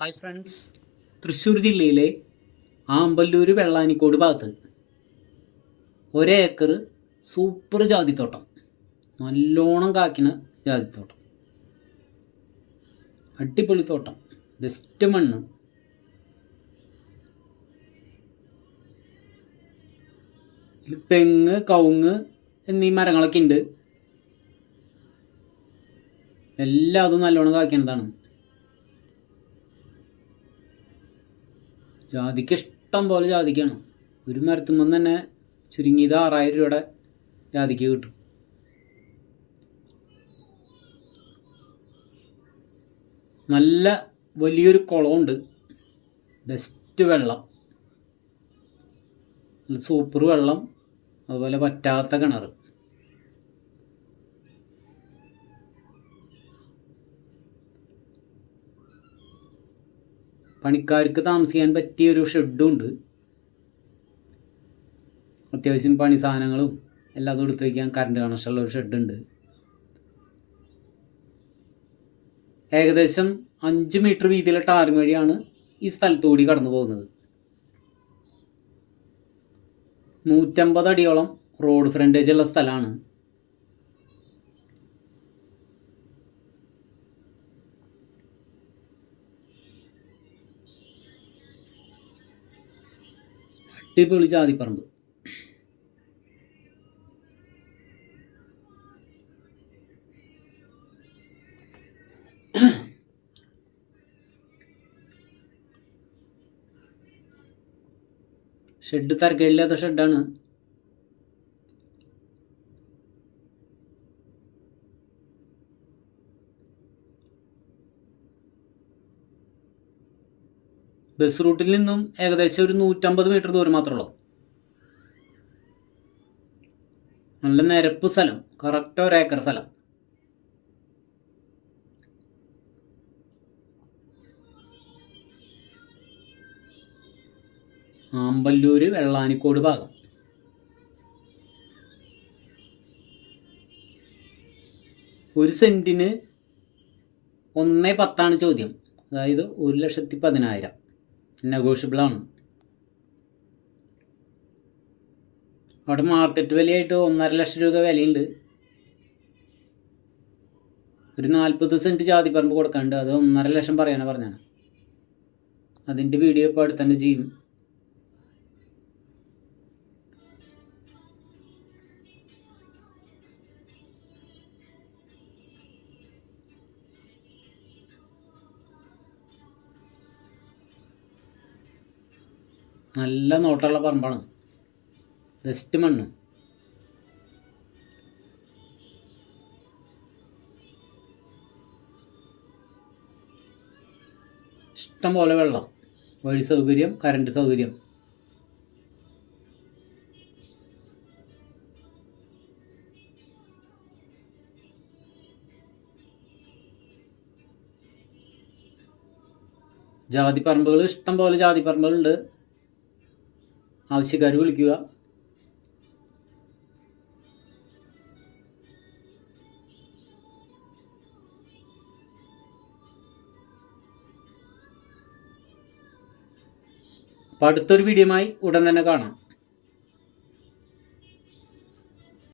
Hi friends, Thrissur ജില്ലയിലെ ആമ്പല്ലൂർ വെള്ളാനിക്കോട് ഭാഗത്ത് ഒരേക്കർ സൂപ്പർ ജാതിത്തോട്ടം, നല്ലോണം കായ്ക്കുന്ന ജാതിത്തോട്ടം, അടിപൊളി തോട്ടം, ബെസ്റ്റ് മണ്ണ്. തെങ്ങ്, കവുങ്ങ് എന്നീ മരങ്ങളൊക്കെ ഉണ്ട്. എല്ലാം അതും നല്ലോണം കായ്ക്കുന്നതാണ്. ജാതിക്ക് ഇഷ്ടം പോലെ ജാതിക്കാണ്. ഒരു മരത്തുമ്പോൾ തന്നെ ചുരുങ്ങിയത് 6000 രൂപയുടെ ജാതിക്ക് കിട്ടും. നല്ല വലിയൊരു കുളമുണ്ട്, ബെസ്റ്റ് വെള്ളം, സൂപ്പർ വെള്ളം, അതുപോലെ പറ്റാത്ത കിണർ. പണിക്കാർക്ക് താമസിക്കാൻ പറ്റിയൊരു ഷെഡും ഉണ്ട്. അത്യാവശ്യം പണി സാധനങ്ങളും എല്ലാം എടുത്ത് വയ്ക്കാൻ കറണ്ട് കണക്ഷനുള്ള ഒരു ഷെഡുണ്ട്. ഏകദേശം 5 മീറ്റർ വീതിയിലെ ടാറിംഗ് വഴിയാണ് ഈ സ്ഥലത്തുകൂടി കടന്നു പോകുന്നത്. 150 അടിയോളം റോഡ് ഫ്രണ്ടേജ് ഉള്ള സ്ഥലമാണ്. അടിപൊളി ജാതിപ്പറമ്പ്. ഷെഡ് തരക്കേടില്ലാത്ത ഷെഡാണ്. ബസ് റൂട്ടിൽ നിന്നും ഏകദേശം ഒരു 150 മീറ്റർ ദൂരം മാത്രമേ ഉള്ളൂ. നല്ല നിരപ്പ് സ്ഥലം, കറക്റ്റ് 1 ഏക്കർ സ്ഥലം. ആമ്പല്ലൂർ വെള്ളാനിക്കോട് ഭാഗം. ഒരു സെന്റിന് 1.10 ചോദ്യം, അതായത് 1,10,000. നെഗോഷ്യബിളാണ്. അവിടെ മാർക്കറ്റ് വിലയായിട്ട് 1.5 ലക്ഷം രൂപ വിലയുണ്ട്. ഒരു 40 സെൻറ്റ് ജാതിപ്പറമ്പ് കൊടുക്കാണ്ട്, അത് 1.5 ലക്ഷം പറഞ്ഞാണ്. അതിൻ്റെ വീഡിയോ ഇപ്പോൾ അടുത്ത് തന്നെ ചെയ്യും. നല്ല നോട്ടമുള്ള പറമ്പാണ്, ബെസ്റ്റ് മണ്ണ്. ഇഷ്ടം പോലെ വെള്ളം, വഴി സൗകര്യം, കറണ്ട് സൗകര്യം. ജാതിപ്പറമ്പുകൾ ഇഷ്ടം പോലെ ജാതിപ്പറമ്പുകളുണ്ട്. ആവശ്യക്കാർ വിളിക്കുക. അപ്പോൾ അടുത്തൊരു വീഡിയോയുമായി ഉടൻ തന്നെ കാണാം.